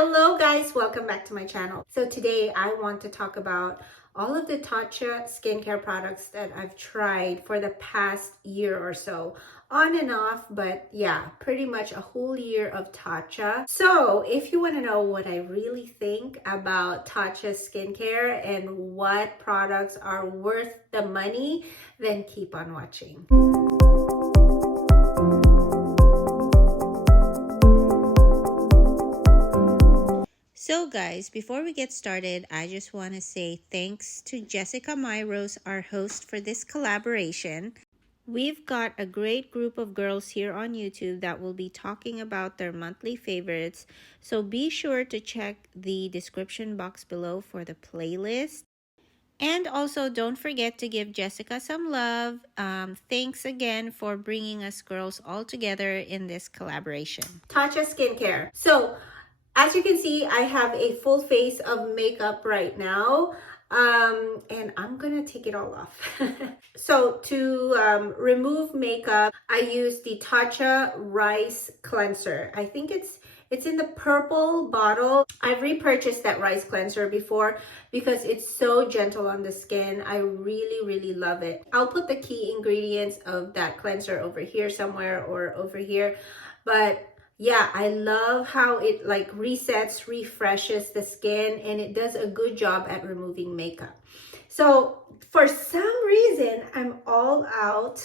Hello guys, welcome back to my channel. So today I want to talk about all of the Tatcha skincare products that I've tried for the past year or so, on and off, but yeah, pretty much a whole year of Tatcha. So if you want to know what I really think about Tatcha skincare and what products are worth the money, then keep on watching. So guys, before we get started, I just want to say thanks to Jessica Myrose, our host for this collaboration. We've got a great group of girls here on YouTube that will be talking about their monthly favorites. So be sure to check the description box below for the playlist. And also don't forget to give Jessica some love. Thanks again for bringing us girls all together in this collaboration. Tatcha skincare. So as you can see, I have a full face of makeup right now, and I'm gonna take it all off. So to remove makeup, I use the Tatcha Rice Cleanser. I think it's in the purple bottle. I've repurchased that rice cleanser before because it's so gentle on the skin. I really love it. I'll put the key ingredients of that cleanser over here somewhere or over here, but yeah, I love how it like resets, refreshes the skin, and it does a good job at removing makeup. So for some reason, I'm all out.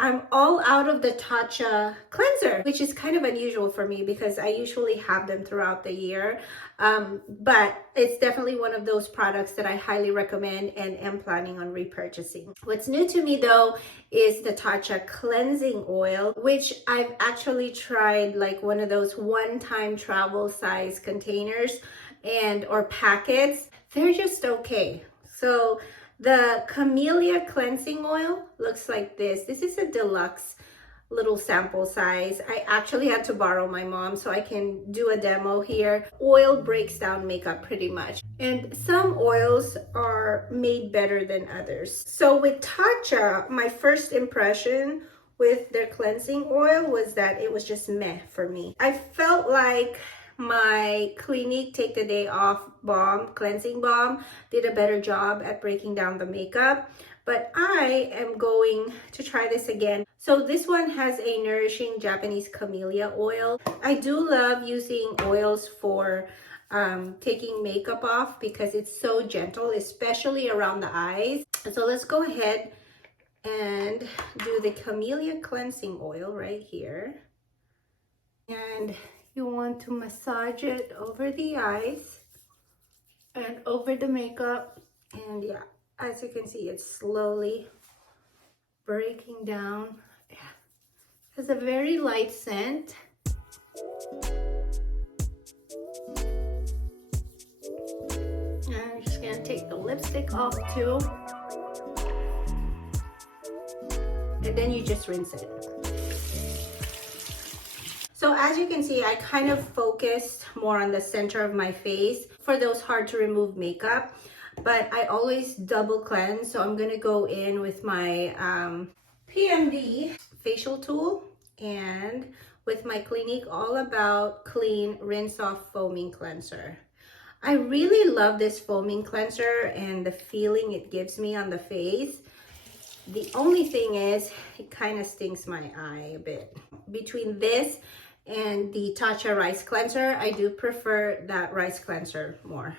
I'm all out of the Tatcha cleanser, which is kind of unusual for me because I usually have them throughout the year. But it's definitely one of those products that I highly recommend and am planning on repurchasing. What's new to me though is the Tatcha cleansing oil, which I've actually tried like one of those one-time travel size containers or packets. They're just okay. So the Camellia cleansing oil looks like this. This is a deluxe little sample size. I actually had to borrow my mom so I can do a demo here. Oil breaks down makeup pretty much, and some oils are made better than others. So with Tatcha, my first impression with their cleansing oil was that it was just meh for me. I felt like my Clinique Take the Day Off cleansing balm did a better job at breaking down the makeup, but I am going to try this again. So this one has a nourishing Japanese camellia oil. I do love using oils for taking makeup off because it's so gentle, especially around the eyes. So let's go ahead and do the camellia cleansing oil right here. And you want to massage it over the eyes and over the makeup. And yeah, as you can see, it's slowly breaking down. Yeah. It has a very light scent. And I'm just gonna take the lipstick off too. And then you just rinse it. So as you can see, I kind of focused more on the center of my face for those hard to remove makeup, but I always double cleanse. So I'm gonna go in with my PMD facial tool and with my Clinique All About Clean Rinse Off Foaming Cleanser. I really love this foaming cleanser and the feeling it gives me on the face. The only thing is, it kind of stings my eye a bit. Between this and the Tatcha rice cleanser, I do prefer that rice cleanser more.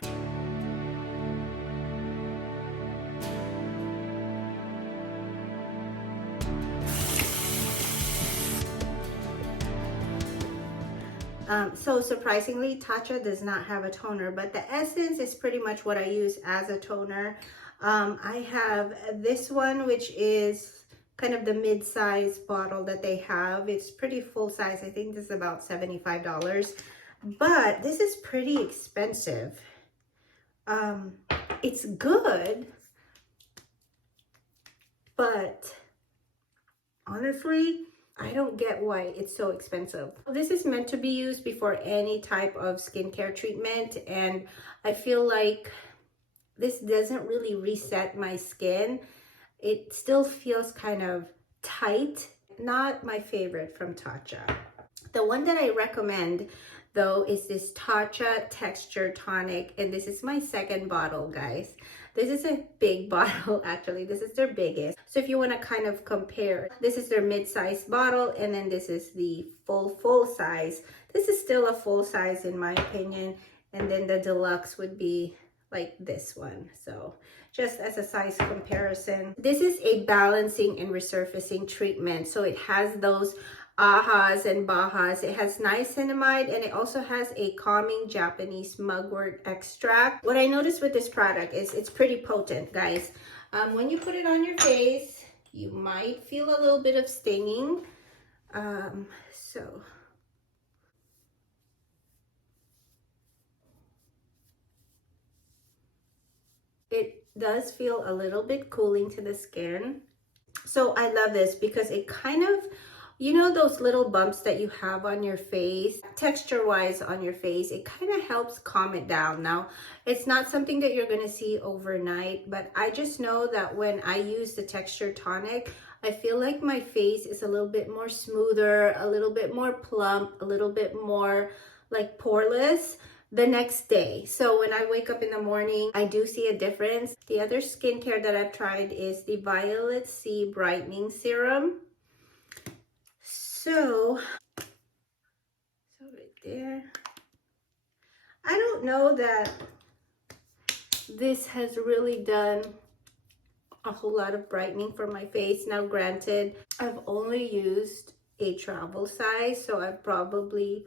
So surprisingly, Tatcha does not have a toner, but the essence is pretty much what I use as a toner. I have this one, which is kind of the mid-size bottle that they have. It's pretty full size. I think this is about $75, but this is pretty expensive. It's good, but honestly, I don't get why it's so expensive. This is meant to be used before any type of skincare treatment, and I feel like this doesn't really reset my skin. It still feels kind of tight. Not my favorite from Tatcha. The one that I recommend though is this Tatcha Texture Tonic, and this is my second bottle, guys. This is a big bottle, actually. This is their biggest. So if you want to kind of compare, this is their mid-size bottle, and then this is the full size. This is still a full size in my opinion, and then the deluxe would be like this one. So just as a size comparison, this is a balancing and resurfacing treatment. So it has those ahas and bahas. It has niacinamide, and it also has a calming Japanese mugwort extract. What I noticed with this product is it's pretty potent, guys. When you put it on your face, you might feel a little bit of stinging. So it does feel a little bit cooling to the skin. So I love this because it kind of, you know, those little bumps that you have on your face, texture wise on your face, it kind of helps calm it down. Now, it's not something that you're going to see overnight, but I just know that when I use the texture tonic, I feel like my face is a little bit more smoother, a little bit more plump, a little bit more like poreless the next day. So when I wake up in the morning, I do see a difference. The other skincare that I've tried is the Violet C Brightening Serum. So right there. I don't know that this has really done a whole lot of brightening for my face. Now, granted, I've only used a travel size, so I probably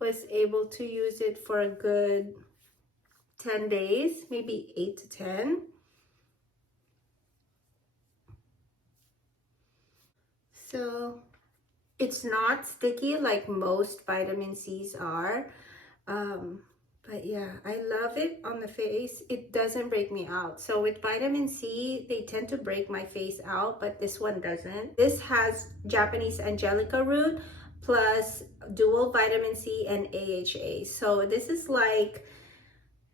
was able to use it for a good 10 days, maybe 8 to 10. So it's not sticky like most vitamin C's are. But yeah, I love it on the face. It doesn't break me out. So with vitamin C, they tend to break my face out, but this one doesn't. This has Japanese angelica root plus dual vitamin C and AHA. So this is like,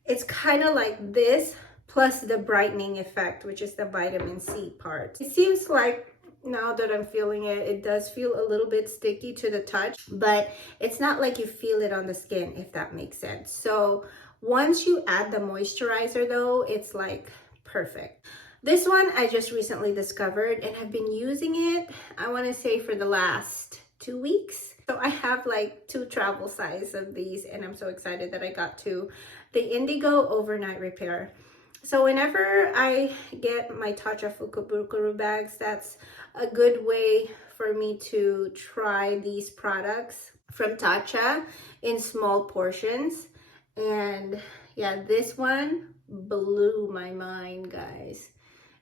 it's kind of like this plus the brightening effect, which is the vitamin C part. It seems like, now that I'm feeling it, it does feel a little bit sticky to the touch, but it's not like you feel it on the skin, if that makes sense. So once you add the moisturizer though, it's like perfect. This one I just recently discovered and I've been using it, I want to say for the last 2 weeks. So I have like 2 travel size of these and I'm so excited that I got 2. The Indigo Overnight Repair. So whenever I get my Tatcha fukubukuro bags, that's a good way for me to try these products from Tatcha in small portions. And yeah, this one blew my mind, guys.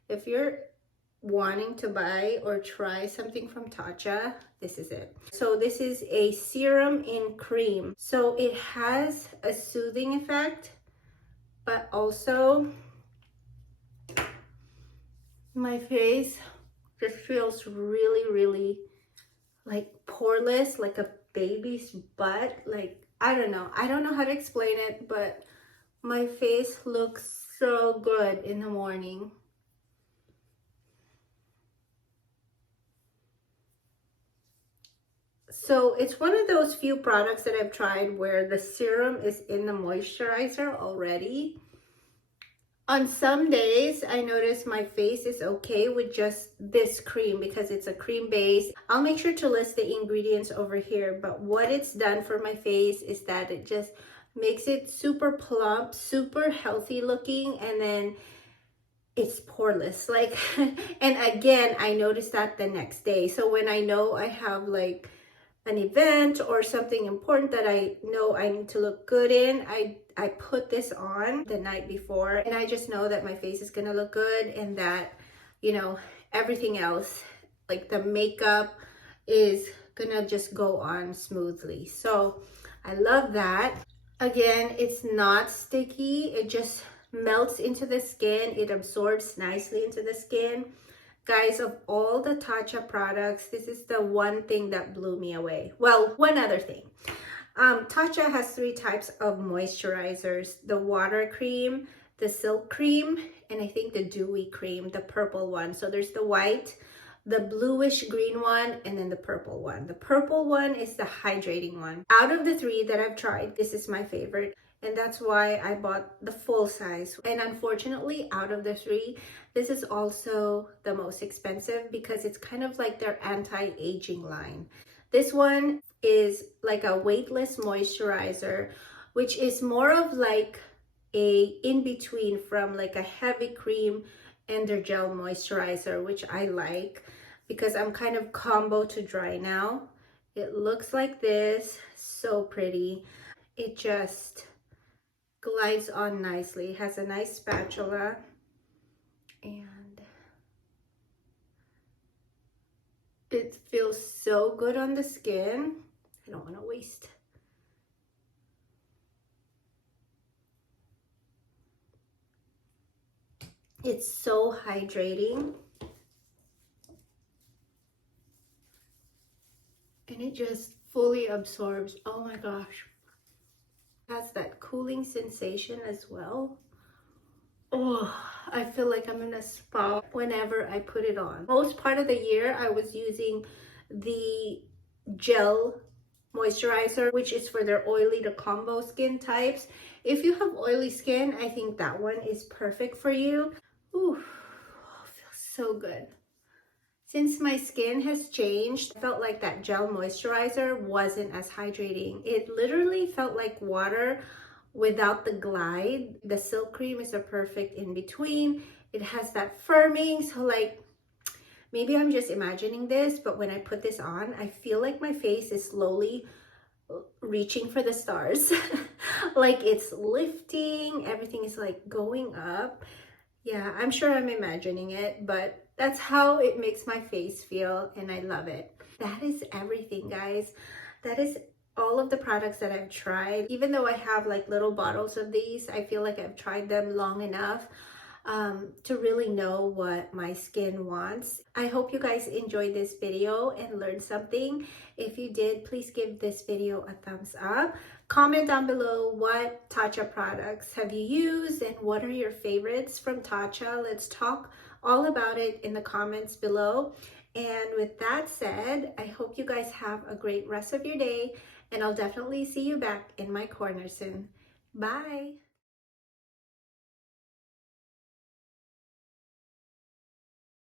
If you're wanting to buy or try something from Tatcha, this is it. So this is a serum in cream. So it has a soothing effect, but also my face just feels really like poreless, like a baby's butt. Like, I don't know how to explain it, but my face looks so good in the morning. So it's one of those few products that I've tried where the serum is in the moisturizer already. On some days, I notice my face is okay with just this cream because it's a cream base. I'll make sure to list the ingredients over here, but what it's done for my face is that it just makes it super plump, super healthy looking, and then it's poreless. Like, and again, I noticed that the next day. So when I know I have like an event or something important that I know I need to look good in, I put this on the night before and I just know that my face is gonna look good and that, you know, everything else, like the makeup, is gonna just go on smoothly. So I love that. Again, it's not sticky, it just melts into the skin, it absorbs nicely into the skin. Guys, of all the Tatcha products, this is the one thing that blew me away. Well, one other thing. Tatcha has 3 types of moisturizers: the water cream, the silk cream, and I think the dewy cream, the purple one. So there's the white, the bluish green one, and then the purple one. The purple one is the hydrating one. Out of the three that I've tried, this is my favorite. And that's why I bought the full size. And unfortunately, out of the three, this is also the most expensive because it's kind of like their anti-aging line. This one is like a weightless moisturizer, which is more of like a in-between from like a heavy cream and their gel moisturizer, which I like because I'm kind of combo to dry now. It looks like this, so pretty. It just glides on nicely. It has a nice spatula and it feels so good on the skin. I don't want to waste. It's so hydrating. And it just fully absorbs. Oh my gosh. Has that cooling sensation as well. Oh, I feel like I'm in a spa whenever I put it on. Most part of the year I was using the gel moisturizer, which is for their oily to combo skin types. If you have oily skin, I think that one is perfect for you. Ooh, feels so good. Since my skin has changed, I felt like that gel moisturizer wasn't as hydrating. It literally felt like water without the glide. The silk cream is a perfect in between. It has that firming, so like maybe I'm just imagining this, but when I put this on, I feel like my face is slowly reaching for the stars. Like it's lifting, everything is like going up. Yeah, I'm sure I'm imagining it, but that's how it makes my face feel, and I love it. That is everything, guys. That is all of the products that I've tried. Even though I have like little bottles of these, I feel like I've tried them long enough to really know what my skin wants. I hope you guys enjoyed this video and learned something. If you did, please give this video a thumbs up. Comment down below what Tatcha products have you used and what are your favorites from Tatcha. Let's talk all about it in the comments below. And with that said, I hope you guys have a great rest of your day, and I'll definitely see you back in my corner soon. Bye!